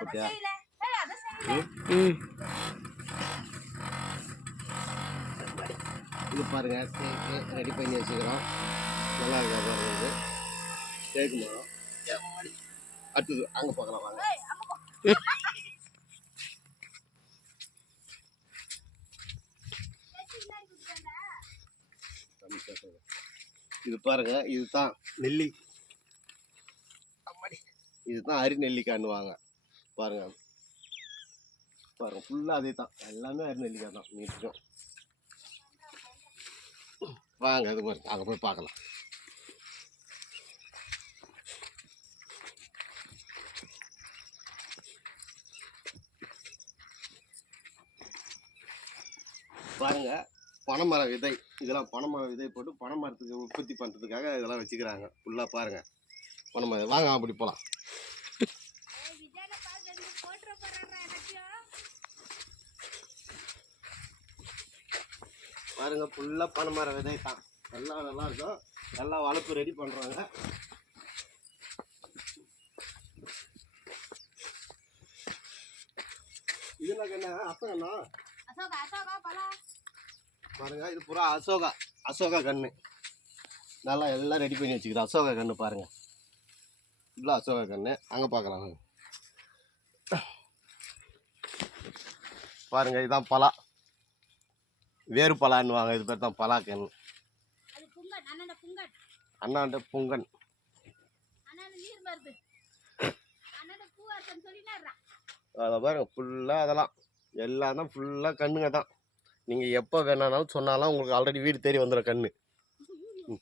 Okay இது பாருங்க கேக்கு ready பண்ணி வச்சுக்கிறோம். நல்லா இருக்கா பாருங்க இது? கேக்கு மரம் அடுத்தது அங்கே பார்க்கலாம் வாங்க. இது பாருங்க இதுதான் நெல்லி. இதுதான் அரி நெல்லிக்காய்னு பாருங்கள் பாருங்க பாருங்க ஃபுல்லாக அதே தான். எல்லாமே அருநெல்லிக்காய் தான் மீட்டும் வாங்க அது பாருங்க அங்கே போய் பார்க்கலாம். பாருங்க பனைமர விதை. இதெல்லாம் பனைமர விதை போட்டு பனைமரத்துக்கு உற்பத்தி பண்ணுறதுக்காக இதெல்லாம் வச்சுக்கிறாங்க. ஃபுல்லாக பாருங்கள் பனைமரம் வாங்க அப்படி போகலாம் பாருங்க ஃபுல்லாக பனைமர விதை தான் எல்லாம் நல்லா இருக்கும். எல்லாம் வளர்ப்பு ரெடி பண்ணுறாங்க இதெல்லாம் என்ன? அப்பங்கண்ணா பாருங்க இது பூரா அசோகா. அசோகா கன்று நல்லா எல்லாம் ரெடி பண்ணி வச்சுக்கிறோம் அசோகா கன்று பாருங்க. இவ்வளோ அசோகா கன்று அங்கே பார்க்கலாம் வாங்க. பாருங்க இதான் பலா. வேறு பலான்னு வாங்க இது பேர் தான் பலா கன்று அண்ணாண்ட பொங்கன். அதை பாருங்க ஃபுல்லாக அதெல்லாம். எல்லாம் தான் ஃபுல்லாக கண்ணுங்க தான். நீங்கள் எப்போ வேணாலும் சொன்னாலும் உங்களுக்கு ஆல்ரெடி வீடு தேடி வந்துடும் கண்ணு. ம்,